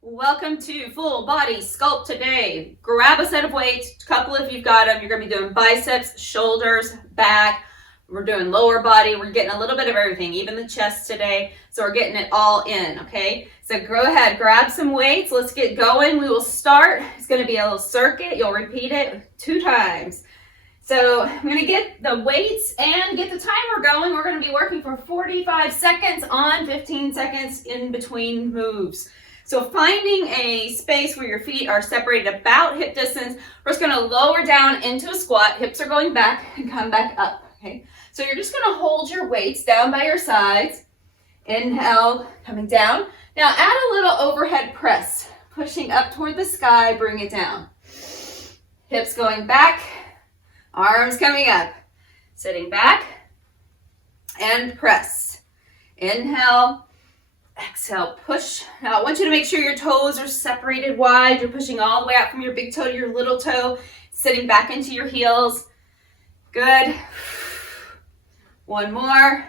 Welcome to Full Body Sculpt today. Grab a set of weights, a couple if you've got them. You're going to be doing biceps, shoulders, back. We're doing lower body. We're getting a little bit of everything, even the chest today. So we're getting it all in, okay? So go ahead, grab some weights. Let's get going. We will start. It's going to be a little circuit. You'll repeat it 2 times. So I'm going to get the weights and get the timer going. We're going to be working for 45 seconds on, 15 seconds in between moves. So finding a space where your feet are separated about hip distance, we're just going to lower down into a squat. Hips are going back and come back up, okay? So you're just going to hold your weights down by your sides. Inhale, coming down. Now add a little overhead press, pushing up toward the sky, bring it down. Hips going back, arms coming up. Sitting back and press. Inhale. Exhale, push. Now I want you to make sure your toes are separated wide. You're pushing all the way out from your big toe to your little toe, sitting back into your heels. Good. One more.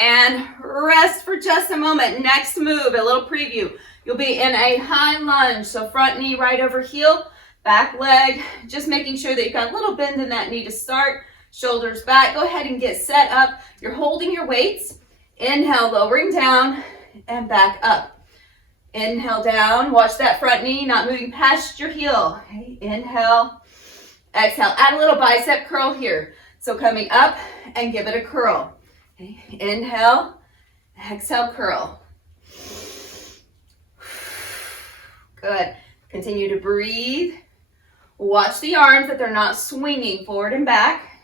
And rest for just a moment. Next move, a little preview. You'll be in a high lunge. So front knee right over heel, back leg. Just making sure that you've got a little bend in that knee to start. Shoulders back. Go ahead and get set up. You're holding your weights. Inhale, lowering down. And back up. Inhale down. Watch that front knee not moving past your heel. Okay. Inhale. Exhale. Add a little bicep curl here. So coming up and give it a curl. Okay. Inhale. Exhale, curl. Good. Continue to breathe. Watch the arms that they're not swinging forward and back.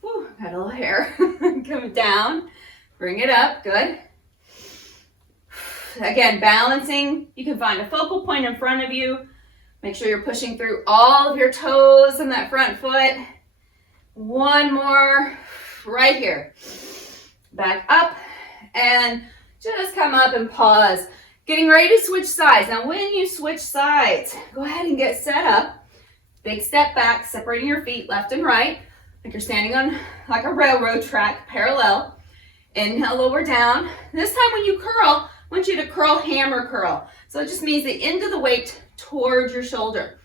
Whew, got a little hair. Come down. Bring it up. Good. Again, balancing. You can find a focal point in front of you. Make sure you're pushing through all of your toes in that front foot. One more right here. Back up and just come up and pause. Getting ready to switch sides. Now when you switch sides, go ahead and get set up. Big step back, separating your feet left and right. Like you're standing on like a railroad track, parallel. Inhale, lower down. This time when you curl, I want you to curl, hammer curl. So it just means the end of the weight towards your shoulder.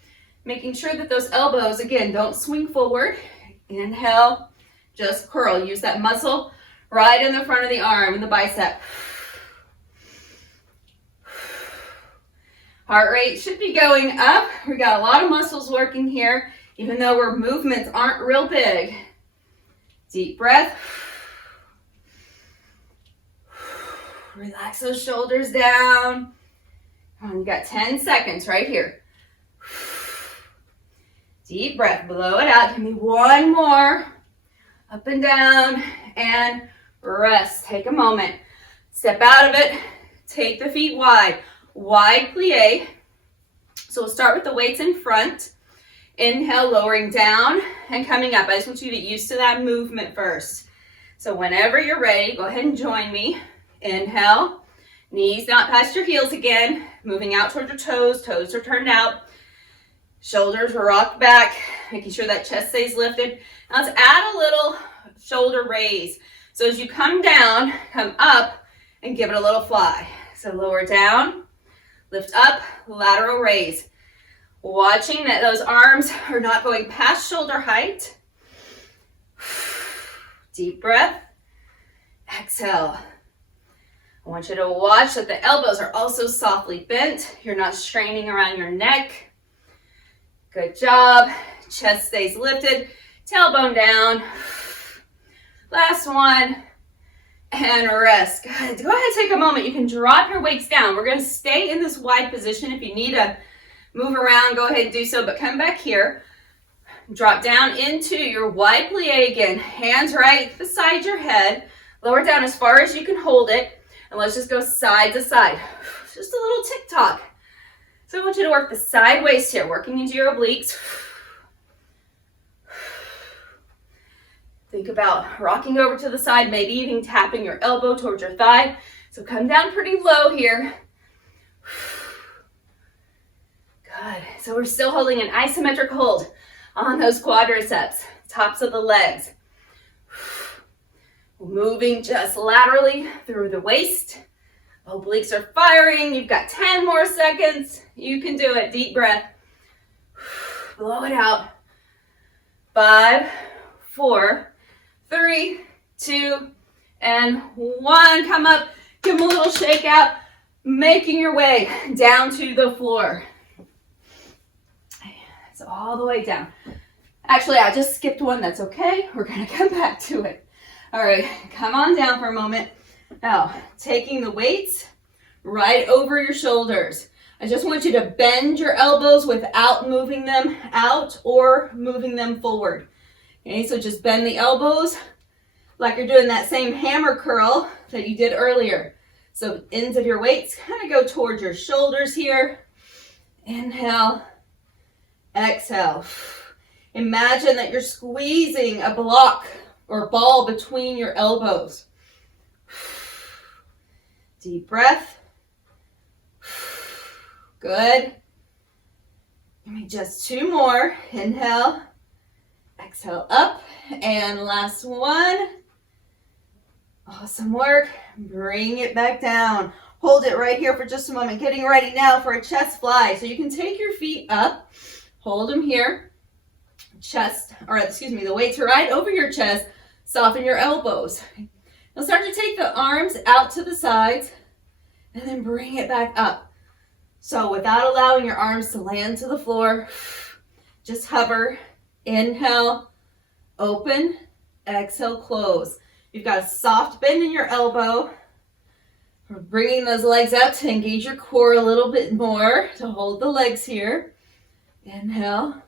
Making sure that those elbows, again, don't swing forward. Inhale, just curl. Use that muscle right in the front of the arm, in the bicep. Heart rate should be going up. We got a lot of muscles working here, even though our movements aren't real big. Deep breath. Relax those shoulders down. You got 10 seconds right here. Deep breath, blow it out. Give me one more. Up and down and rest. Take a moment. Step out of it. Take the feet wide. Wide plie. So we'll start with the weights in front. Inhale, lowering down and coming up. I just want you to get used to that movement first. So whenever you're ready, go ahead and join me. Inhale, knees not past your heels again, moving out towards your toes, toes are turned out, shoulders are rocked back, making sure that chest stays lifted. Now let's add a little shoulder raise. So as you come down, come up and give it a little fly. So lower down, lift up, lateral raise. Watching that those arms are not going past shoulder height. Deep breath, exhale. I want you to watch that the elbows are also softly bent. You're not straining around your neck. Good job. Chest stays lifted. Tailbone down. Last one. And rest. Good. Go ahead, take a moment. You can drop your weights down. We're going to stay in this wide position. If you need to move around, go ahead and do so. But come back here. Drop down into your wide plie again. Hands right beside your head. Lower down as far as you can hold it. And let's just go side to side. Just a little tick-tock. So I want you to work the side waist here, working into your obliques. Think about rocking over to the side, maybe even tapping your elbow towards your thigh. So come down pretty low here. Good. So we're still holding an isometric hold on those quadriceps, tops of the legs. Moving just laterally through the waist, Obliques are firing. You've got 10 more seconds. You can do it. Deep breath. Blow it out. 5, 4, 3, 2, and 1. Come up. Give them a little shake out. Making your way down to the floor. So all the way down. Actually, I just skipped one. That's okay. We're going to come back to it. All right. Come on down for a moment. Now, taking the weights right over your shoulders. I just want you to bend your elbows without moving them out or moving them forward. Okay, so just bend the elbows like you're doing that same hammer curl that you did earlier. So ends of your weights kind of go towards your shoulders here. Inhale, exhale. Imagine that you're squeezing a block or ball between your elbows. Deep breath. Good. Give me just 2 more. Inhale, exhale up, and last one. Awesome work. Bring it back down. Hold it right here for just a moment. Getting ready now for a chest fly. So you can take your feet up, hold them here. The weights right over your chest. Soften your elbows. Now start to take the arms out to the sides and then bring it back up. So without allowing your arms to land to the floor, just hover. Inhale, open, exhale, close. You've got a soft bend in your elbow. We're bringing those legs up to engage your core a little bit more to hold the legs here. Inhale,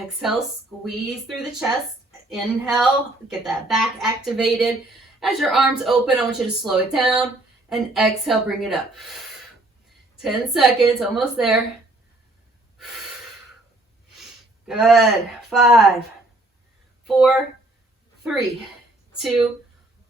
exhale, squeeze through the chest. Inhale, get that back activated. As your arms open, I want you to slow it down. And exhale, bring it up. 10 seconds, almost there. Good. 5, 4, 3, 2,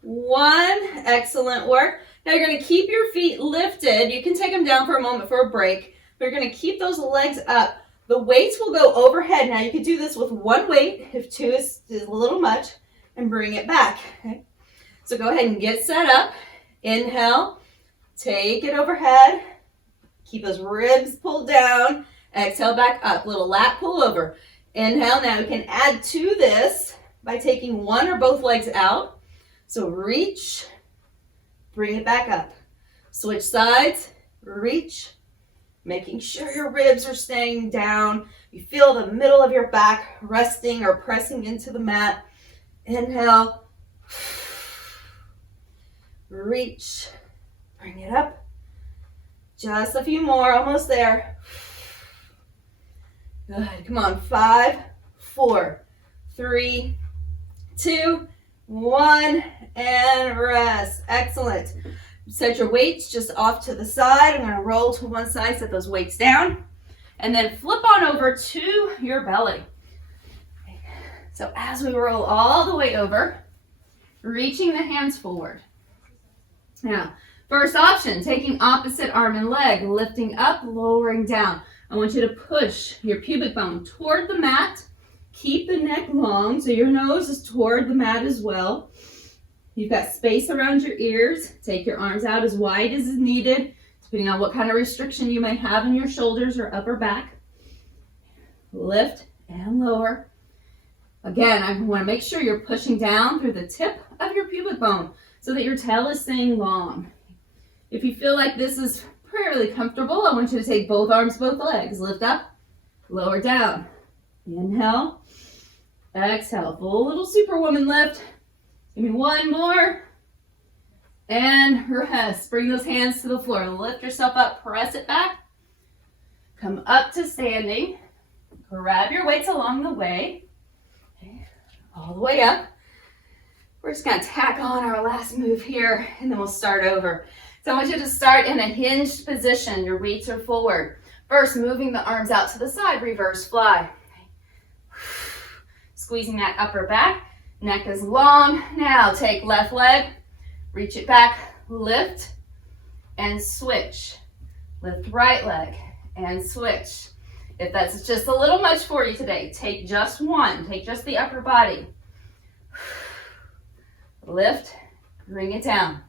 1. Excellent work. Now you're going to keep your feet lifted. You can take them down for a moment for a break. But you're going to keep those legs up. The weights will go overhead. Now you can do this with 1 weight if 2 is a little much, and bring it back. Okay? So go ahead and get set up. Inhale. Take it overhead. Keep those ribs pulled down. Exhale, back up. Little lat pull over. Inhale. Now we can add to this by taking one or both legs out. So reach, bring it back up. Switch sides, reach, making sure your ribs are staying down. You feel the middle of your back resting or pressing into the mat. Inhale, reach, bring it up. Just a few more, almost there. Good, come on, 5, 4, 3, 2, 1, and rest. Excellent. Set your weights just off to the side. I'm going to roll to one side, set those weights down, and then flip on over to your belly. So as we roll all the way over, reaching the hands forward. Now, first option, taking opposite arm and leg, lifting up, lowering down. I want you to push your pubic bone toward the mat. Keep the neck long so your nose is toward the mat as well. You've got space around your ears. Take your arms out as wide as is needed, depending on what kind of restriction you may have in your shoulders or upper back. Lift and lower. Again, I want to make sure you're pushing down through the tip of your pubic bone so that your tail is staying long. If you feel like this is fairly comfortable, I want you to take both arms, both legs. Lift up, lower down. Inhale, exhale. Full little superwoman lift. Give me one more. And rest. Bring those hands to the floor. Lift yourself up, press it back. Come up to standing. Grab your weights along the way. Okay. All the way up. We're just going to tack on our last move here, and then we'll start over. So I want you to start in a hinged position. Your weights are forward. First, moving the arms out to the side, reverse fly. Squeezing that upper back. Neck is long. Now take left leg, reach it back, lift, and switch. Lift right leg, and switch. If that's just a little much for you today, take just one. Take just the upper body. Lift, bring it down.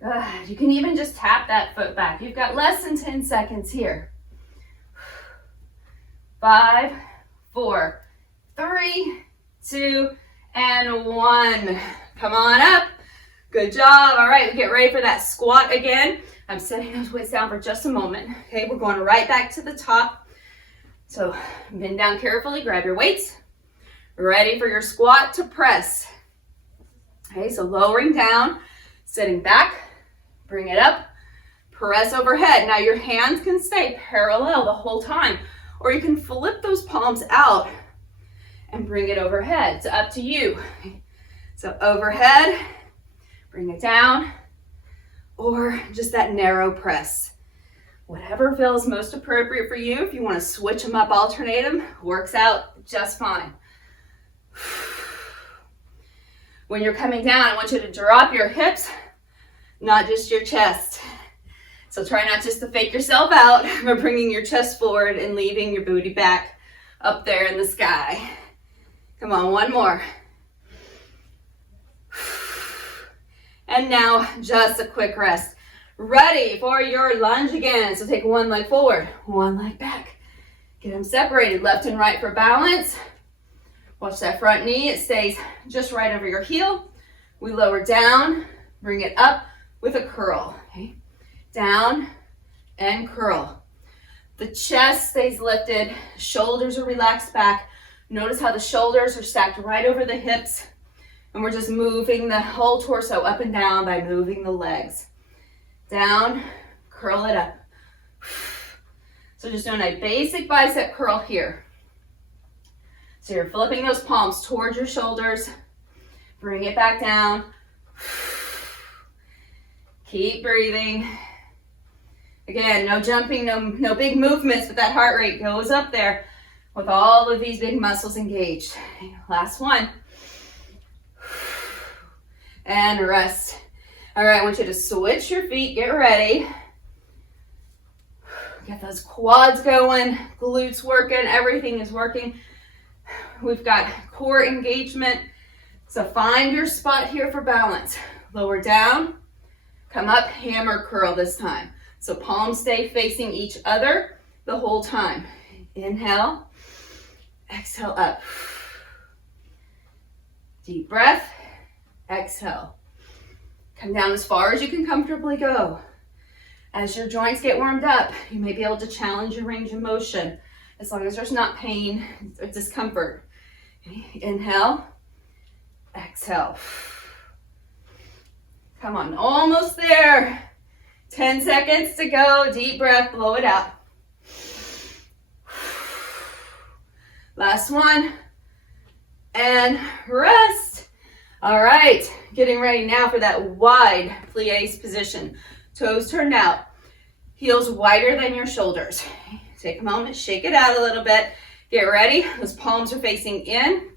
Good. You can even just tap that foot back. You've got less than 10 seconds here. 5, 4, 3, 2, and 1. Come on up. Good job. All right, we get ready for that squat again. I'm setting those weights down for just a moment. Okay, we're going right back to the top. So bend down carefully, grab your weights. Ready for your squat to press. Okay, so lowering down, sitting back, bring it up, press overhead. Now your hands can stay parallel the whole time, or you can flip those palms out and bring it overhead. It's up to you. So overhead, bring it down, or just that narrow press. Whatever feels most appropriate for you. If you want to switch them up, alternate them, works out just fine. When you're coming down, I want you to drop your hips, not just your chest. So try not just to fake yourself out, but bringing your chest forward and leaving your booty back up there in the sky. Come on, one more. And now just a quick rest. Ready for your lunge again. So take one leg forward, one leg back. Get them separated, left and right for balance. Watch that front knee. It stays just right over your heel. We lower down, bring it up with a curl. Okay? Down and curl. The chest stays lifted, shoulders are relaxed back. Notice how the shoulders are stacked right over the hips. And we're just moving the whole torso up and down by moving the legs. Down, curl it up. So just doing a basic bicep curl here. So you're flipping those palms towards your shoulders. Bring it back down. Keep breathing. Again, no jumping, no big movements, but that heart rate goes up there with all of these big muscles engaged. Last one. And rest. All right, I want you to switch your feet, get ready. Get those quads going, glutes working, everything is working. We've got core engagement. So find your spot here for balance. Lower down, come up, hammer curl this time. So palms stay facing each other the whole time. Inhale, exhale up. Deep breath, exhale. Come down as far as you can comfortably go. As your joints get warmed up, you may be able to challenge your range of motion as long as there's not pain or discomfort. Inhale, exhale. Come on, almost there. 10 seconds to go. Deep breath, blow it out. Last one. And rest. All right, getting ready now for that wide plies position. Toes turned out, heels wider than your shoulders. Take a moment, shake it out a little bit. Get ready, those palms are facing in.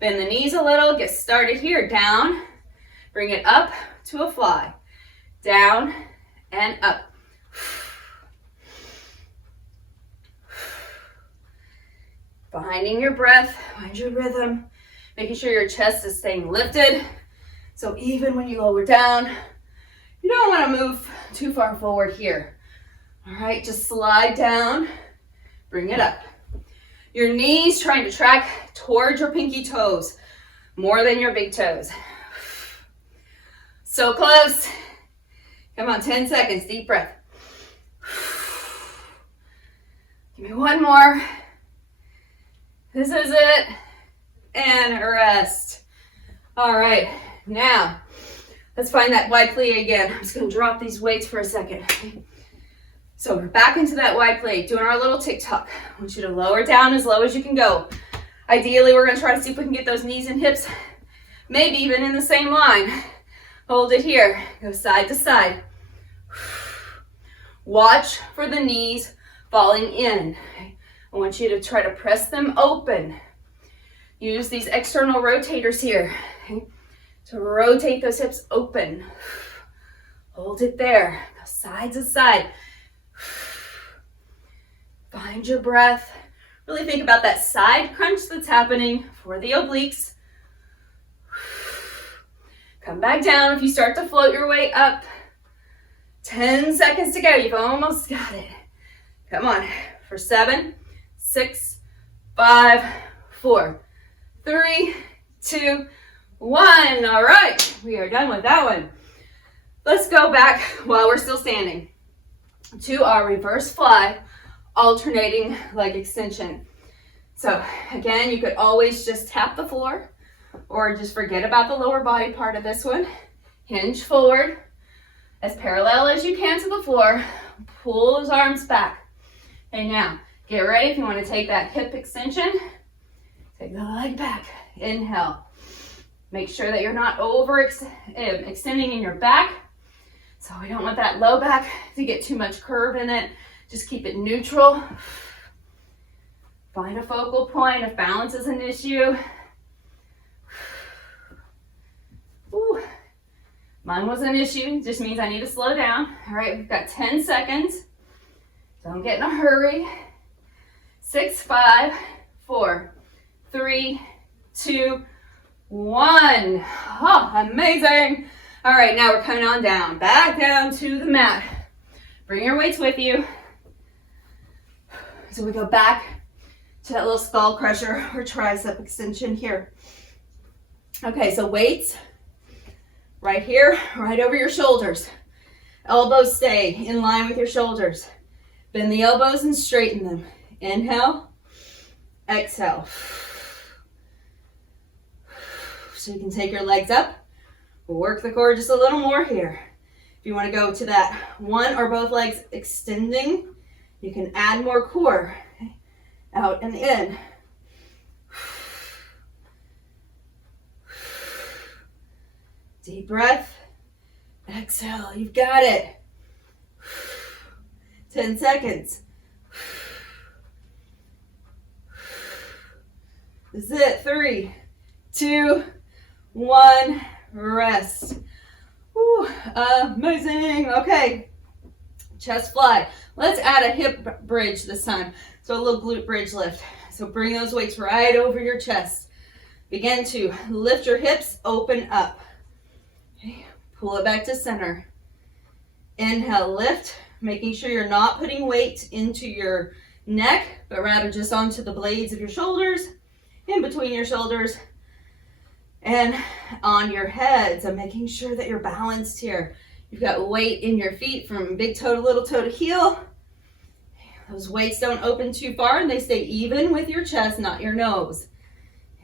Bend the knees a little, get started here. Down, bring it up to a fly. Down and up. Finding your breath, find your rhythm. Making sure your chest is staying lifted. So even when you lower down, you don't want to move too far forward here. All right, just slide down, bring it up. Your knees trying to track towards your pinky toes, more than your big toes. So close. Come on, 10 seconds, deep breath. Give me one more. This is it. And rest. All right, now let's find that wide plie again. I'm just gonna drop these weights for a second. So we're back into that wide plie, doing our little tick-tock. I want you to lower down as low as you can go. Ideally, we're gonna try to see if we can get those knees and hips, maybe even in the same line. Hold it here, go side to side. Watch for the knees falling in. I want you to try to press them open. Use these external rotators here, okay, to rotate those hips open. Hold it there, go side to side. Find your breath. Really think about that side crunch that's happening for the obliques. Come back down. If you start to float your way up, 10 seconds to go. You've almost got it. Come on. For 7, 6, 5, 4, 3, 2, 1. All right. We are done with that one. Let's go back while we're still standing to our reverse fly, alternating leg extension. So again, you could always just tap the floor or just forget about the lower body part of this one. Hinge forward as parallel as you can to the floor. Pull those arms back. Okay, now get ready. If you want to take that hip extension, take the leg back. Inhale. Make sure that you're not extending in your back. So we don't want that low back to get too much curve in it. Just keep it neutral. Find a focal point if balance is an issue. Ooh. Mine was an issue, just means I need to slow down. All right, we've got 10 seconds. Don't get in a hurry. 6, 5, 4, 3, 2, 1. Oh, amazing. All right, now we're coming on down, back down to the mat. Bring your weights with you. So we go back to that little skull crusher or tricep extension here. Okay, so weights right here, right over your shoulders. Elbows stay in line with your shoulders. Bend the elbows and straighten them. Inhale, exhale. So you can take your legs up. We'll work the core just a little more here. If you want to go to that one or both legs extending, you can add more core. Okay. Out and in. Deep breath. Exhale. You've got it. 10 seconds. This is it. 3, 2, 1. Rest. Whew, amazing. Okay. Chest fly. Let's add a hip bridge this time. So a little glute bridge lift. So bring those weights right over your chest. Begin to lift your hips, open up. Okay. Pull it back to center. Inhale, lift, making sure you're not putting weight into your neck, but rather just onto the blades of your shoulders, in between your shoulders, and on your head. So making sure that you're balanced here. You've got weight in your feet from big toe to little toe to heel. Those weights don't open too far and they stay even with your chest, not your nose.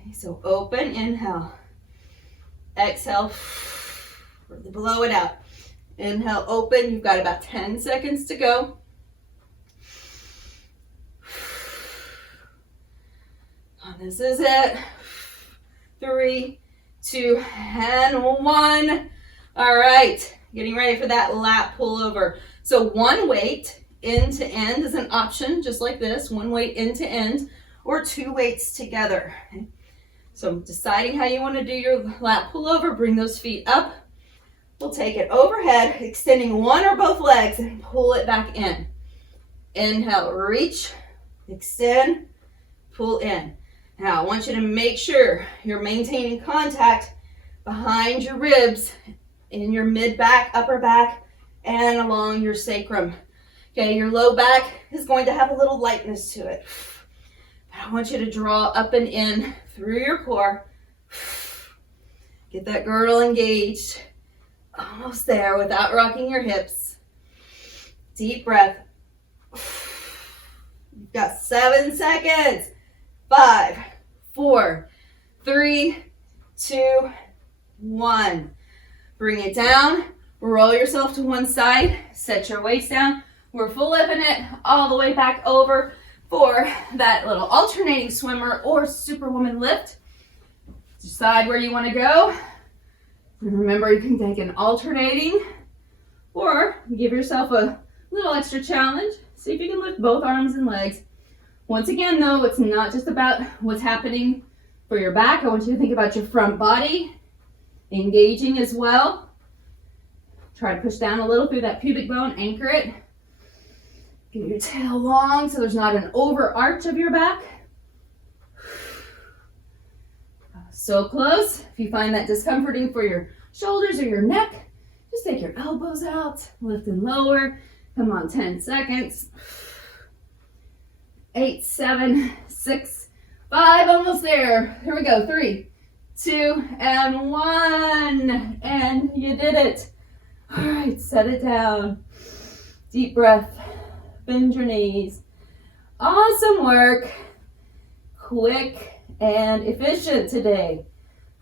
Okay, so open, inhale. Exhale, really blow it out. Inhale, open. You've got about 10 seconds to go. This is it. 3, 2, and 1. All right, getting ready for that lat pullover. So one weight end to end is an option, just like this. One weight end to end, or 2 weights together. Okay. So deciding how you want to do your lat pullover, bring those feet up. We'll take it overhead, extending one or both legs and pull it back in. Inhale, reach, extend, pull in. Now I want you to make sure you're maintaining contact behind your ribs, in your mid back, upper back, and along your sacrum. Okay, your low back is going to have a little lightness to it. But I want you to draw up and in through your core. Get that girdle engaged. Almost there without rocking your hips. Deep breath. You've got 7 seconds. 5, 4, 3, 2, 1. Bring it down. Roll yourself to one side. Set your waist down. We're flipping it all the way back over for that little alternating swimmer or superwoman lift. Decide where you want to go. Remember, you can take an alternating or give yourself a little extra challenge. See if you can lift both arms and legs. Once again, though, it's not just about what's happening for your back. I want you to think about your front body engaging as well. Try to push down a little through that pubic bone, anchor it. Get your tail long so there's not an overarch of your back. So close. If you find that discomforting for your shoulders or your neck, Just take your elbows out, lift and lower. Come on, 10 seconds. 8, 7, 6, 5, almost there. Here we go. 3, 2, and 1. And you did it. All right, set it down. Deep breath. Bend your knees. Awesome work. Quick and efficient today.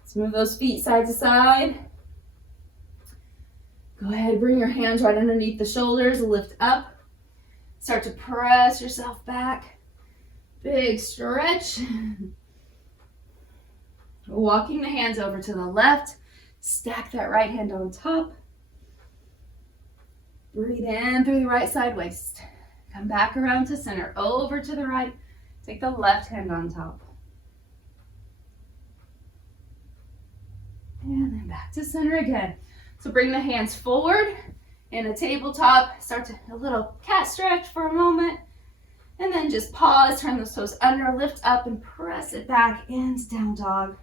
Let's move those feet side to side. Go ahead, bring your hands right underneath the shoulders, lift up. Start to press yourself back. Big stretch. Walking the hands over to the left. Stack that right hand on top. Breathe in through the right side waist. Come back around to center, over to the right. Take the left hand on top. And then back to center again. So bring the hands forward in a tabletop. Start to a little cat stretch for a moment. And then just pause, turn those toes under, lift up and press it back into down dog.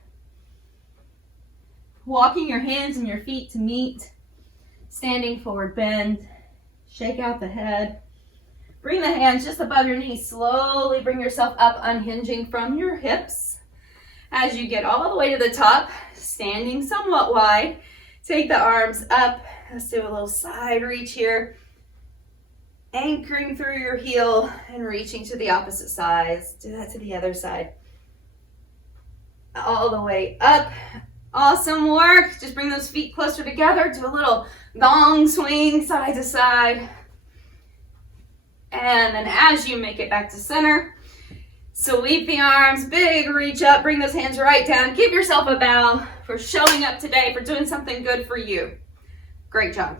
Walking your hands and your feet to meet. Standing forward bend. Shake out the head. Bring the hands just above your knees. Slowly bring yourself up, unhinging from your hips. As you get all the way to the top, standing somewhat wide, take the arms up. Let's do a little side reach here. Anchoring through your heel and reaching to the opposite side. Do that to the other side. All the way up. Awesome work. Just bring those feet closer together. Do a little gong swing side to side. And then as you make it back to center, sweep the arms, big reach up, bring those hands right down. Give yourself a bow for showing up today, for doing something good for you. Great job.